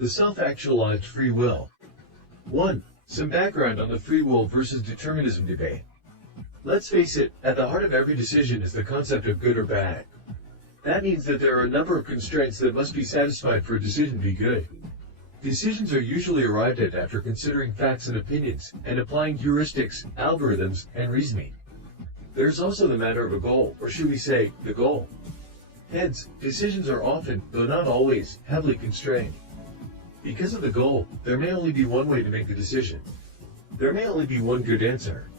The self-actualized free will. 1. Some background on the free will versus determinism debate. Let's face it, at the heart of every decision is the concept of good or bad. That means that there are a number of constraints that must be satisfied for a decision to be good. Decisions are usually arrived at after considering facts and opinions, and applying heuristics, algorithms, and reasoning. There's also the matter of a goal, or should we say, the goal. Hence, decisions are often, though not always, heavily constrained. Because of the goal, there may only be one way to make the decision. There may only be one good answer.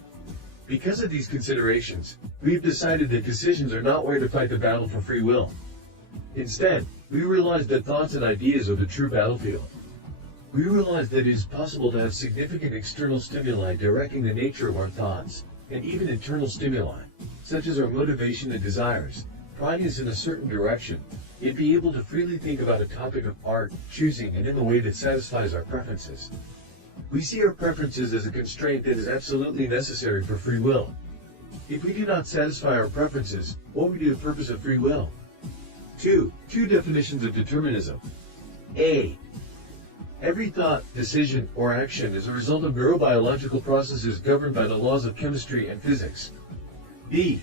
Because of these considerations, we've decided that decisions are not where to fight the battle for free will. Instead, we realize that thoughts and ideas are the true battlefield. We realize that it is possible to have significant external stimuli directing the nature of our thoughts, and even internal stimuli, such as our motivation and desires, prying us in a certain direction, yet be able to freely think about a topic of art, choosing and in the way that satisfies our preferences. We see our preferences as a constraint that is absolutely necessary for free will. If we do not satisfy our preferences, what would be the purpose of free will? 2. Two definitions of determinism. A. Every thought, decision, or action is a result of neurobiological processes governed by the laws of chemistry and physics. B.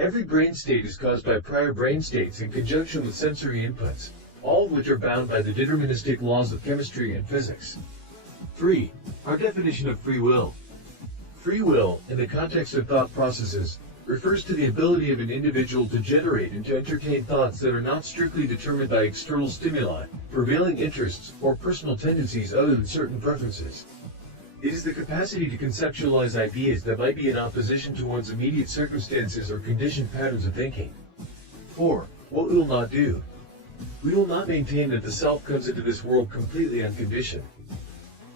Every brain state is caused by prior brain states in conjunction with sensory inputs, all of which are bound by the deterministic laws of chemistry and physics. 3. Our definition of free will. Free will, in the context of thought processes, refers to the ability of an individual to generate and to entertain thoughts that are not strictly determined by external stimuli, prevailing interests, or personal tendencies other than certain preferences. It is the capacity to conceptualize ideas that might be in opposition to one's immediate circumstances or conditioned patterns of thinking. 4. What we will not do. We will not maintain that the self comes into this world completely unconditioned.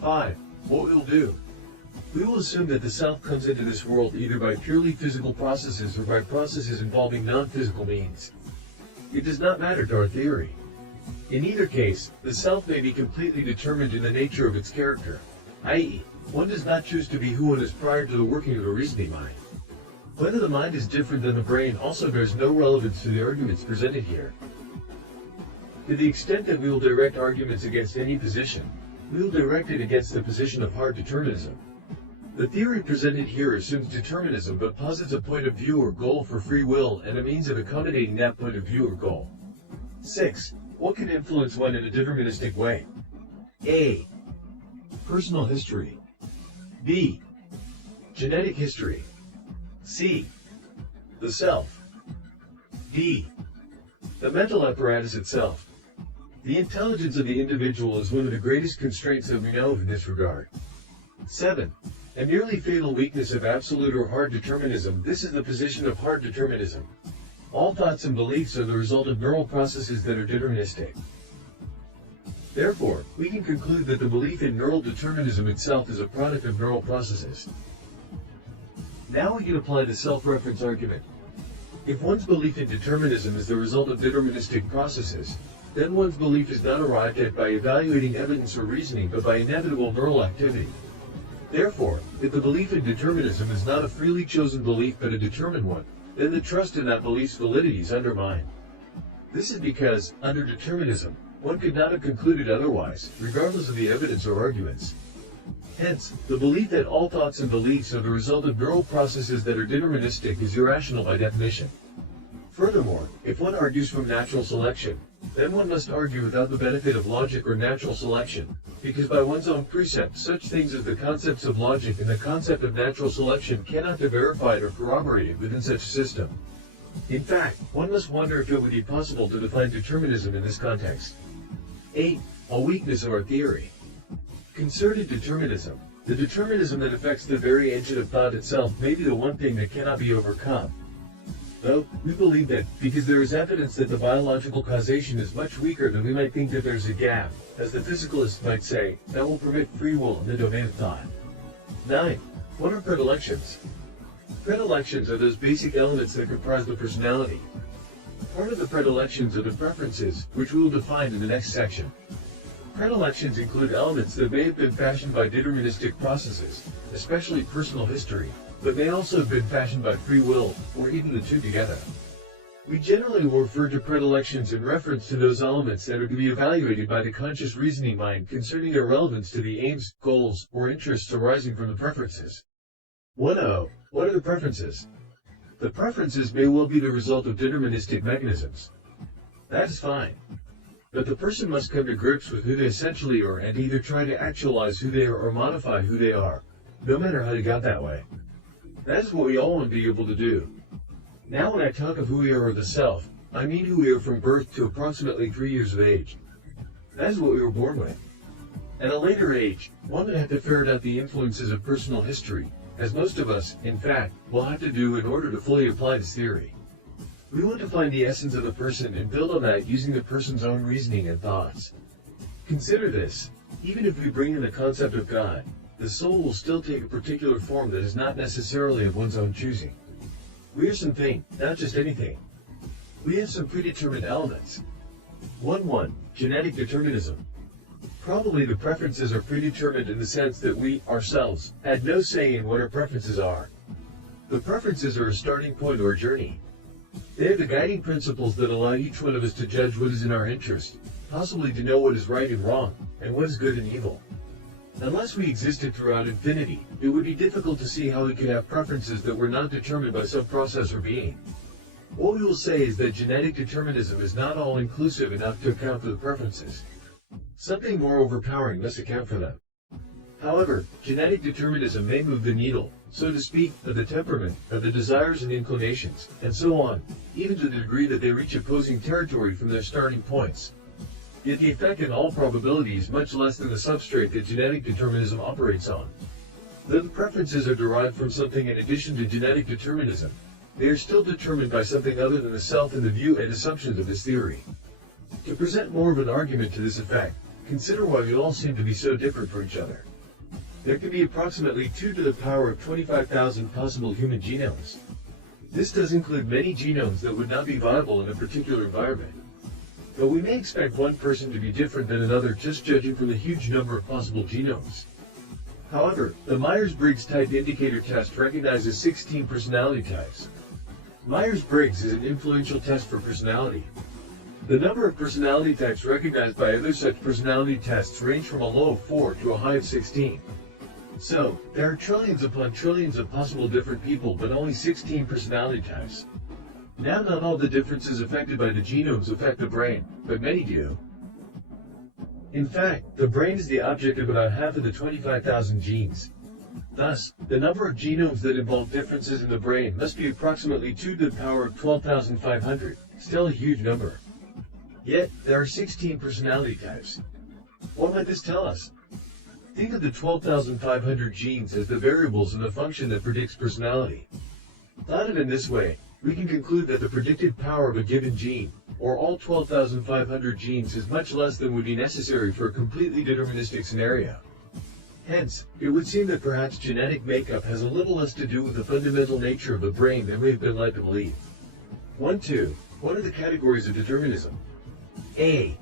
5. What we will do. We will assume that the self comes into this world either by purely physical processes or by processes involving non-physical means. It does not matter to our theory. In either case, the self may be completely determined in the nature of its character, i.e., one does not choose to be who one is prior to the working of a reasoning mind. Whether the mind is different than the brain also bears no relevance to the arguments presented here. To the extent that we will direct arguments against any position, we will direct it against the position of hard determinism. The theory presented here assumes determinism but posits a point of view or goal for free will and a means of accommodating that point of view or goal. 6. What can influence one in a deterministic way? A. Personal history. B. Genetic history. C. The self. D. The mental apparatus itself. The intelligence of the individual is one of the greatest constraints that we know of in this regard. 7. A nearly fatal weakness of absolute or hard determinism. This is the position of hard determinism. All thoughts and beliefs are the result of neural processes that are deterministic. Therefore, we can conclude that the belief in neural determinism itself is a product of neural processes. Now we can apply the self-reference argument. If one's belief in determinism is the result of deterministic processes, then one's belief is not arrived at by evaluating evidence or reasoning but by inevitable neural activity. Therefore, if the belief in determinism is not a freely chosen belief but a determined one, then the trust in that belief's validity is undermined. This is because, under determinism, one could not have concluded otherwise, regardless of the evidence or arguments. Hence, the belief that all thoughts and beliefs are the result of neural processes that are deterministic is irrational by definition. Furthermore, if one argues from natural selection, then one must argue without the benefit of logic or natural selection, because by one's own precept such things as the concepts of logic and the concept of natural selection cannot be verified or corroborated within such a system. In fact, one must wonder if it would be possible to define determinism in this context. 8. A weakness of our theory. Concerted determinism. The determinism that affects the very engine of thought itself may be the one thing that cannot be overcome. Though, we believe that, because there is evidence that the biological causation is much weaker than we might think that there's a gap, as the physicalists might say, that will permit free will in the domain of thought. 9. What are predilections? Predilections are those basic elements that comprise the personality. Part of the predilections are the preferences, which we will define in the next section. Predilections include elements that may have been fashioned by deterministic processes, especially personal history, but may also have been fashioned by free will, or even the two together. We generally will refer to predilections in reference to those elements that are to be evaluated by the conscious reasoning mind concerning their relevance to the aims, goals, or interests arising from the preferences. 1.0. What are the preferences? The preferences may well be the result of deterministic mechanisms. That is fine. But the person must come to grips with who they essentially are and either try to actualize who they are or modify who they are, no matter how they got that way. That is what we all want to be able to do. Now when I talk of who we are or the self, I mean who we are from birth to approximately 3 years of age. That is what we were born with. At a later age, one would have to ferret out the influences of personal history, as most of us, in fact, will have to do in order to fully apply this theory. We want to find the essence of the person and build on that using the person's own reasoning and thoughts. Consider this: even if we bring in the concept of God, the soul will still take a particular form that is not necessarily of one's own choosing. We are something, not just anything. We have some predetermined elements. 1.1. Genetic determinism. Probably the preferences are predetermined in the sense that we, ourselves, had no say in what our preferences are. The preferences are a starting point or a journey. They are the guiding principles that allow each one of us to judge what is in our interest, possibly to know what is right and wrong, and what is good and evil. Unless we existed throughout infinity, it would be difficult to see how we could have preferences that were not determined by some process or being. What we will say is that genetic determinism is not all-inclusive enough to account for the preferences. Something more overpowering must account for them. However, genetic determinism may move the needle, so to speak, of the temperament, of the desires and inclinations, and so on, even to the degree that they reach opposing territory from their starting points. Yet the effect in all probability is much less than the substrate that genetic determinism operates on. Though the preferences are derived from something in addition to genetic determinism, they are still determined by something other than the self in the view and assumptions of this theory. To present more of an argument to this effect, consider why we all seem to be so different from each other. There can be approximately 2 to the power of 25,000 possible human genomes. This does include many genomes that would not be viable in a particular environment. But we may expect one person to be different than another just judging from the huge number of possible genomes. However, the Myers-Briggs Type Indicator Test recognizes 16 personality types. Myers-Briggs is an influential test for personality. The number of personality types recognized by other such personality tests range from a low of 4 to a high of 16. So, there are trillions upon trillions of possible different people but only 16 personality types. Now not all the differences affected by the genomes affect the brain, but many do. In fact, the brain is the object of about half of the 25,000 genes. Thus, the number of genomes that involve differences in the brain must be approximately 2 to the power of 12,500, still a huge number. Yet, there are 16 personality types. What might this tell us? Think of the 12,500 genes as the variables in the function that predicts personality. Thought of in this way, we can conclude that the predicted power of a given gene, or all 12,500 genes, is much less than would be necessary for a completely deterministic scenario. Hence, it would seem that perhaps genetic makeup has a little less to do with the fundamental nature of the brain than we have been led to believe. 1.2. What are the categories of determinism? A.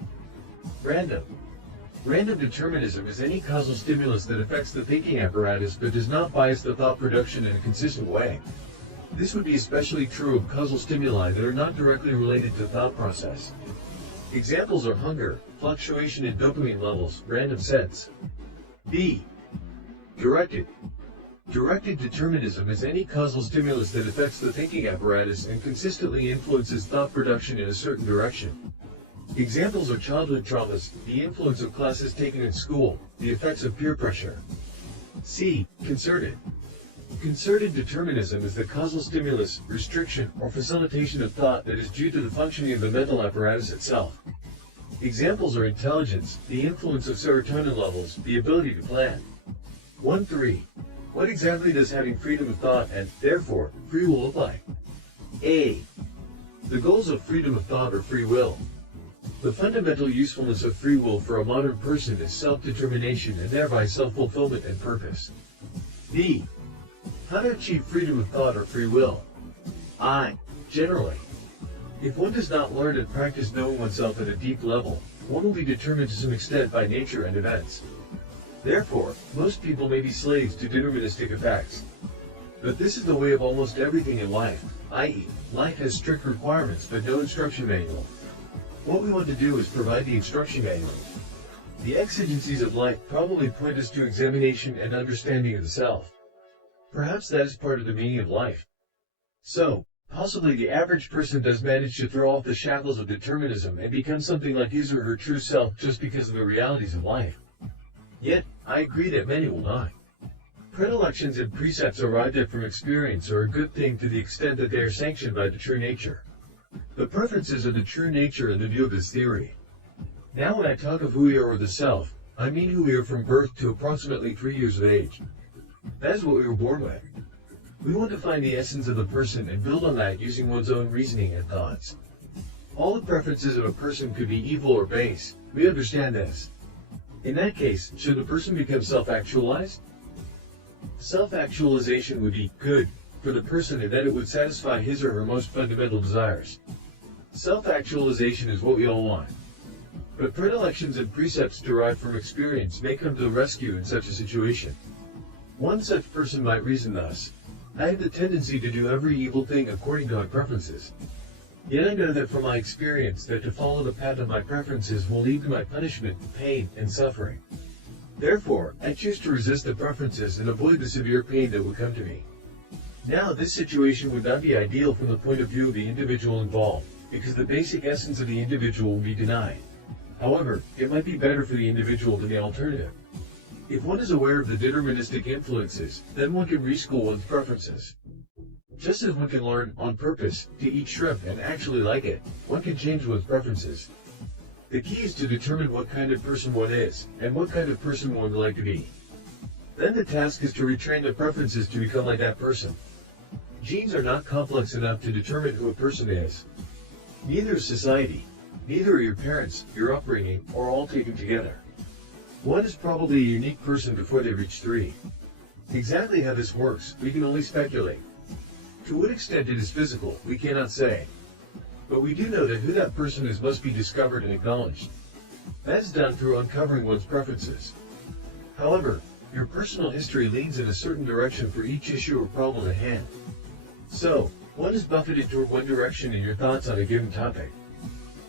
Random. Random determinism is any causal stimulus that affects the thinking apparatus but does not bias the thought production in a consistent way. This would be especially true of causal stimuli that are not directly related to thought process. Examples are hunger, fluctuation in dopamine levels, random sense. B. Directed. Directed determinism is any causal stimulus that affects the thinking apparatus and consistently influences thought production in a certain direction. Examples are childhood traumas, the influence of classes taken in school, the effects of peer pressure. C. Concerted. Concerted determinism is the causal stimulus, restriction, or facilitation of thought that is due to the functioning of the mental apparatus itself. Examples are intelligence, the influence of serotonin levels, the ability to plan. 1.3. What exactly does having freedom of thought and, therefore, free will look like? A. The goals of freedom of thought are free will. The fundamental usefulness of free will for a modern person is self-determination and thereby self-fulfillment and purpose. B. How to achieve freedom of thought or free will? I. Generally. If one does not learn and practice knowing oneself at a deep level, one will be determined to some extent by nature and events. Therefore, most people may be slaves to deterministic effects. But this is the way of almost everything in life, i.e., life has strict requirements but no instruction manual. What we want to do is provide the instruction manual. The exigencies of life probably point us to examination and understanding of the self. Perhaps that is part of the meaning of life. So, possibly the average person does manage to throw off the shackles of determinism and become something like his or her true self just because of the realities of life. Yet, I agree that many will not. Predilections and precepts arrived at from experience are a good thing to the extent that they are sanctioned by the true nature. The preferences are the true nature in the view of this theory. Now when I talk of who we are or the self, I mean who we are from birth to approximately 3 years of age. That is what we were born with. We want to find the essence of the person and build on that using one's own reasoning and thoughts. All the preferences of a person could be evil or base, we understand this. In that case, should the person become self-actualized? Self-actualization would be good for the person in that it would satisfy his or her most fundamental desires. Self-actualization is what we all want. But predilections and precepts derived from experience may come to the rescue in such a situation. One such person might reason thus: I have the tendency to do every evil thing according to my preferences. Yet I know that from my experience that to follow the path of my preferences will lead to my punishment, pain, and suffering. Therefore, I choose to resist the preferences and avoid the severe pain that would come to me. Now, this situation would not be ideal from the point of view of the individual involved, because the basic essence of the individual will be denied. However, it might be better for the individual than the alternative. If one is aware of the deterministic influences, then one can reschool one's preferences. Just as one can learn, on purpose, to eat shrimp and actually like it, one can change one's preferences. The key is to determine what kind of person one is, and what kind of person one would like to be. Then the task is to retrain the preferences to become like that person. Genes are not complex enough to determine who a person is. Neither is society. Neither are your parents, your upbringing, or all taken together. One is probably a unique person before they reach 3. Exactly how this works, we can only speculate. To what extent it is physical, we cannot say. But we do know that who that person is must be discovered and acknowledged. That is done through uncovering one's preferences. However, your personal history leans in a certain direction for each issue or problem at hand. So, one is buffeted toward one direction in your thoughts on a given topic.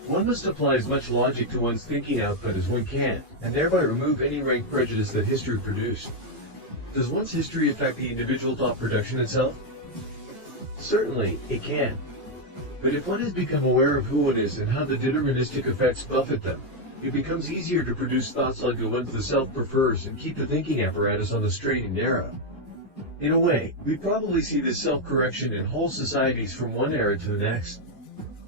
One must apply as much logic to one's thinking output as one can, and thereby remove any rank prejudice that history produced. Does one's history affect the individual thought production itself? Certainly, it can. But if one has become aware of who one is and how the deterministic effects buffet them, it becomes easier to produce thoughts like the ones the self prefers and keep the thinking apparatus on the straight and narrow. In a way, we probably see this self-correction in whole societies from one era to the next.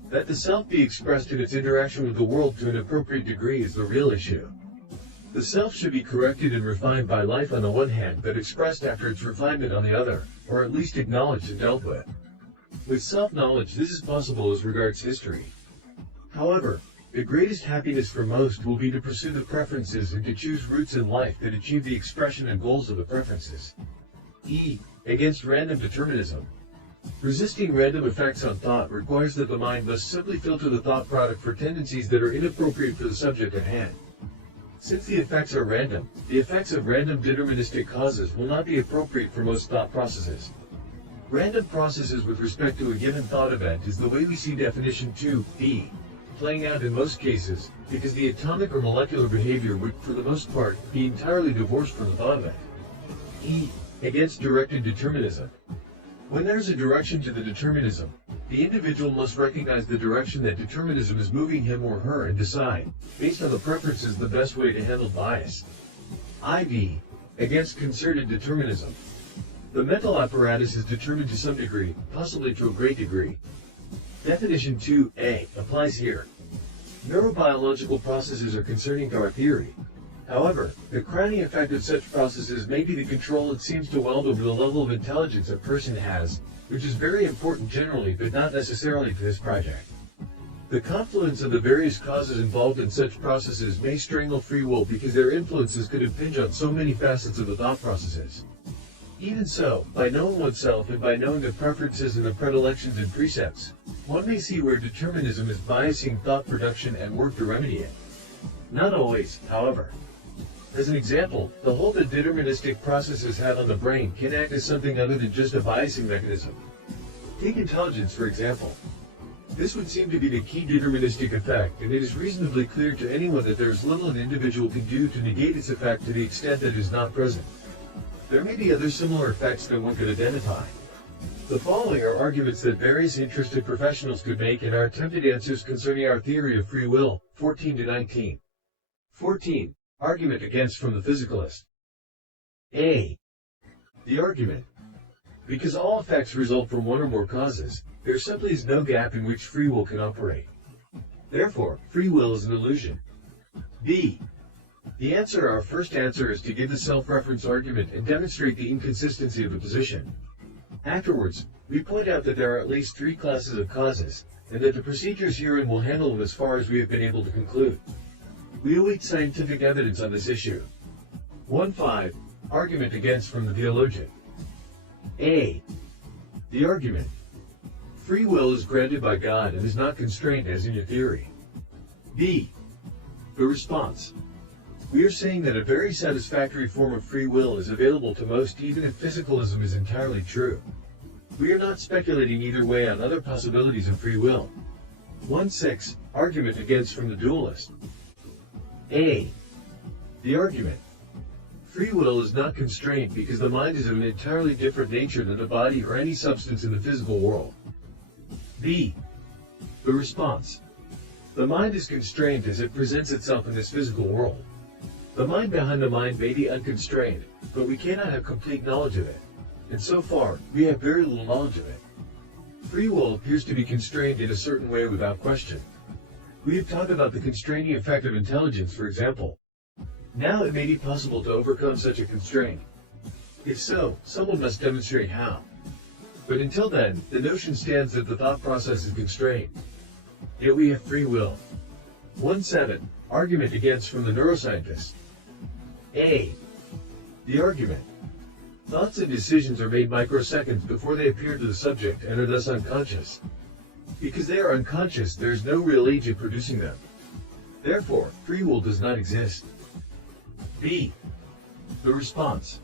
That the self be expressed in its interaction with the world to an appropriate degree is the real issue. The self should be corrected and refined by life on the one hand, but expressed after its refinement on the other, or at least acknowledged and dealt with. With self-knowledge, this is possible as regards history. However, the greatest happiness for most will be to pursue the preferences and to choose routes in life that achieve the expression and goals of the preferences. Against random determinism. Resisting random effects on thought requires that the mind must simply filter the thought product for tendencies that are inappropriate for the subject at hand. Since the effects are random, the effects of random deterministic causes will not be appropriate for most thought processes. Random processes with respect to a given thought event is the way we see definition 2b playing out in most cases, because the atomic or molecular behavior would, for the most part, be entirely divorced from the thought event. Against directed determinism. When there is a direction to the determinism, the individual must recognize the direction that determinism is moving him or her and decide, based on the preferences, the best way to handle bias. Against concerted determinism. The mental apparatus is determined to some degree, possibly to a great degree. Definition 2a applies here. Neurobiological processes are concerning to our theory. However, the crowning effect of such processes may be the control it seems to weld over the level of intelligence a person has, which is very important generally but not necessarily to this project. The confluence of the various causes involved in such processes may strangle free will because their influences could impinge on so many facets of the thought processes. Even so, by knowing oneself and by knowing the preferences and the predilections and precepts, one may see where determinism is biasing thought production and work to remedy it. Not always, however. As an example, the hold that deterministic processes have on the brain can act as something other than just a biasing mechanism. Take intelligence, for example. This would seem to be the key deterministic effect, and it is reasonably clear to anyone that there is little an individual can do to negate its effect to the extent that it is not present. There may be other similar effects that one could identify. The following are arguments that various interested professionals could make and are attempted answers concerning our theory of free will, 14 to 19. 14. Argument against from the physicalist. A. The argument. Because all effects result from one or more causes, there simply is no gap in which free will can operate. Therefore, free will is an illusion. B. The answer, our first answer, is to give the self-reference argument and demonstrate the inconsistency of the position. Afterwards, we point out that there are at least three classes of causes, and that the procedures herein will handle them as far as we have been able to conclude. We await scientific evidence on this issue. 1.5. Argument against from the theologian. A. The argument. Free will is granted by God and is not constrained as in your theory. B. The response. We are saying that a very satisfactory form of free will is available to most even if physicalism is entirely true. We are not speculating either way on other possibilities of free will. 1.6. Argument against from the dualist. A. The argument. Free will is not constrained because the mind is of an entirely different nature than the body or any substance in the physical world. B. The response. The mind is constrained as it presents itself in this physical world. The mind behind the mind may be unconstrained, but we cannot have complete knowledge of it, and so far, we have very little knowledge of it. Free will appears to be constrained in a certain way without question. We have talked about the constraining effect of intelligence, for example. Now it may be possible to overcome such a constraint. If so, someone must demonstrate how. But until then, the notion stands that the thought process is constrained. Yet we have free will. 1.7. Argument against from the neuroscientist. A. The argument. Thoughts and decisions are made microseconds before they appear to the subject and are thus unconscious. Because they are unconscious, there is no real agent producing them. Therefore, free will does not exist. B. The response.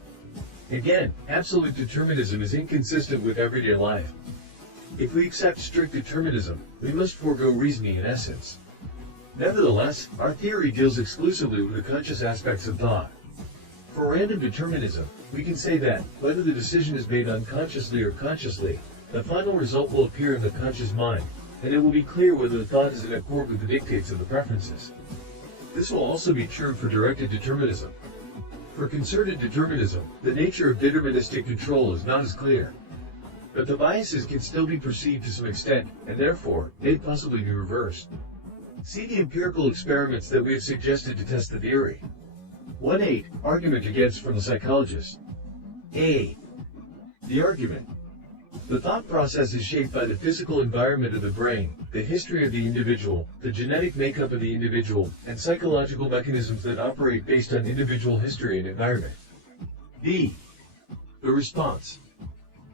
Again, absolute determinism is inconsistent with everyday life. If we accept strict determinism, we must forego reasoning in essence. Nevertheless, our theory deals exclusively with the conscious aspects of thought. For random determinism, we can say that, whether the decision is made unconsciously or consciously, the final result will appear in the conscious mind, and it will be clear whether the thought is in accord with the dictates of the preferences. This will also be true for directed determinism. For concerted determinism, the nature of deterministic control is not as clear. But the biases can still be perceived to some extent, and therefore, may possibly be reversed. See the empirical experiments that we have suggested to test the theory. 1.8. Argument against from the psychologist. A. The argument. The thought process is shaped by the physical environment of the brain, the history of the individual, the genetic makeup of the individual, and psychological mechanisms that operate based on individual history and environment. B. The response.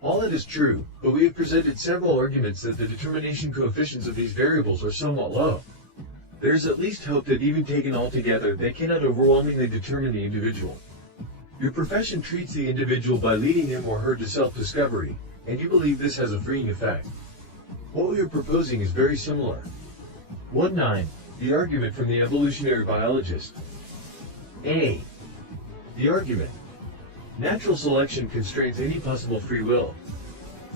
All that is true, but we have presented several arguments that the determination coefficients of these variables are somewhat low. There is at least hope that even taken all together, they cannot overwhelmingly determine the individual. Your profession treats the individual by leading him or her to self-discovery, and you believe this has a freeing effect. What we are proposing is very similar. 1.9. The argument from the evolutionary biologist. A. The argument. Natural selection constrains any possible free will.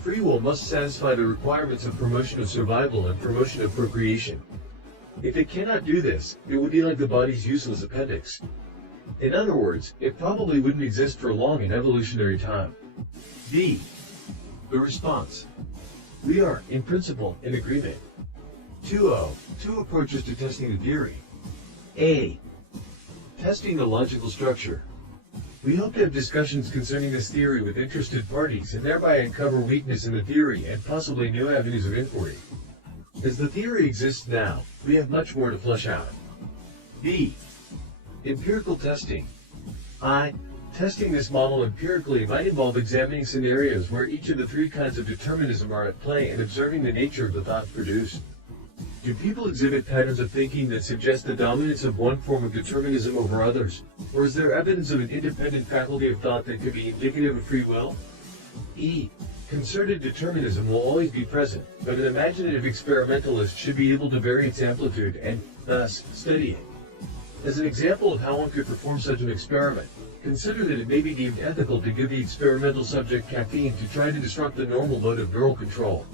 Free will must satisfy the requirements of promotion of survival and promotion of procreation. If it cannot do this, it would be like the body's useless appendix. In other words, it probably wouldn't exist for long in evolutionary time. B. The response. We are, in principle, in agreement. 2.0. Two approaches to testing the theory. A. Testing the logical structure. We hope to have discussions concerning this theory with interested parties and thereby uncover weakness in the theory and possibly new avenues of inquiry. As the theory exists now, we have much more to flesh out. B. Empirical testing. Testing this model empirically might involve examining scenarios where each of the three kinds of determinism are at play and observing the nature of the thoughts produced. Do people exhibit patterns of thinking that suggest the dominance of one form of determinism over others, or is there evidence of an independent faculty of thought that could be indicative of free will? E. Concerted determinism will always be present, but an imaginative experimentalist should be able to vary its amplitude and, thus, study it. As an example of how one could perform such an experiment, consider that it may be deemed ethical to give the experimental subject caffeine to try to disrupt the normal mode of neural control.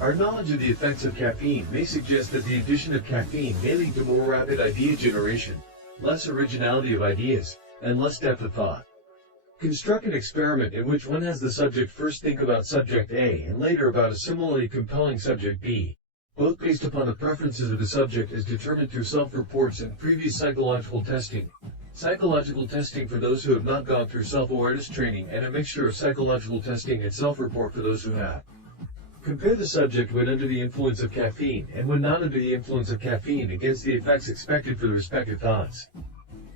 Our knowledge of the effects of caffeine may suggest that the addition of caffeine may lead to more rapid idea generation, less originality of ideas, and less depth of thought. Construct an experiment in which one has the subject first think about subject A and later about a similarly compelling subject B, both based upon the preferences of the subject as determined through self-reports and previous psychological testing. Psychological testing for those who have not gone through self-awareness training and a mixture of psychological testing and self-report for those who have. Compare the subject when under the influence of caffeine and when not under the influence of caffeine against the effects expected for the respective thoughts.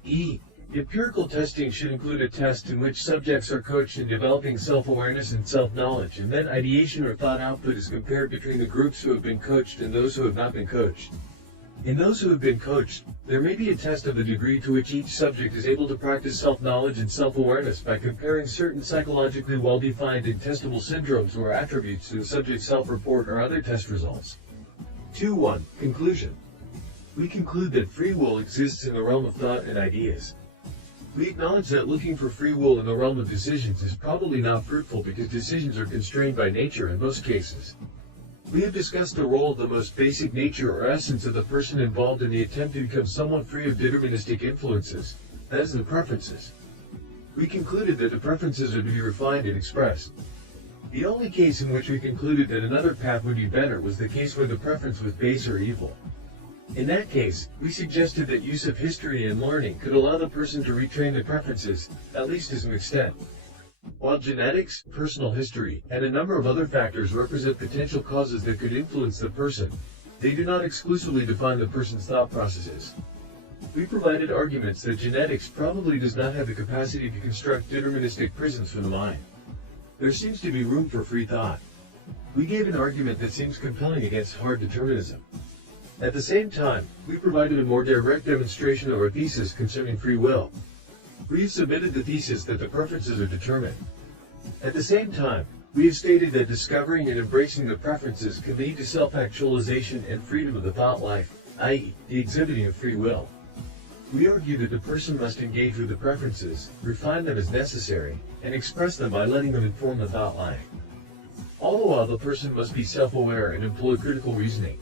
E. Empirical testing should include a test in which subjects are coached in developing self-awareness and self-knowledge, and then ideation or thought output is compared between the groups who have been coached and those who have not been coached. In those who have been coached, there may be a test of the degree to which each subject is able to practice self-knowledge and self-awareness by comparing certain psychologically well-defined and testable syndromes or attributes to the subject's self-report or other test results. 2.1. Conclusion. We conclude that free will exists in the realm of thought and ideas. We acknowledge that looking for free will in the realm of decisions is probably not fruitful because decisions are constrained by nature in most cases. We have discussed the role of the most basic nature or essence of the person involved in the attempt to become somewhat free of deterministic influences, that is, the preferences. We concluded that the preferences are to be refined and expressed. The only case in which we concluded that another path would be better was the case where the preference was base or evil. In that case, we suggested that use of history and learning could allow the person to retrain the preferences, at least to some extent. While genetics, personal history, and a number of other factors represent potential causes that could influence the person, they do not exclusively define the person's thought processes. We provided arguments that genetics probably does not have the capacity to construct deterministic prisons for the mind. There seems to be room for free thought. We gave an argument that seems compelling against hard determinism. At the same time, we provided a more direct demonstration of our thesis concerning free will. We have submitted the thesis that the preferences are determined. At the same time, we have stated that discovering and embracing the preferences can lead to self-actualization and freedom of the thought life, i.e., the exhibiting of free will. We argue that the person must engage with the preferences, refine them as necessary, and express them by letting them inform the thought life. All the while the person must be self-aware and employ critical reasoning.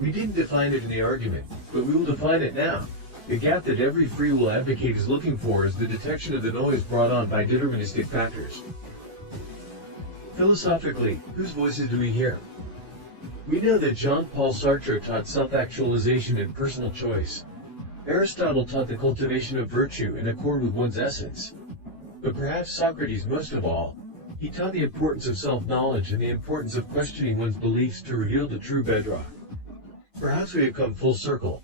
We didn't define it in the argument, but we will define it now. The gap that every free will advocate is looking for is the detection of the noise brought on by deterministic factors. Philosophically, whose voices do we hear? We know that Jean-Paul Sartre taught self-actualization and personal choice. Aristotle taught the cultivation of virtue in accord with one's essence. But perhaps Socrates most of all, he taught the importance of self-knowledge and the importance of questioning one's beliefs to reveal the true bedrock. Perhaps we have come full circle.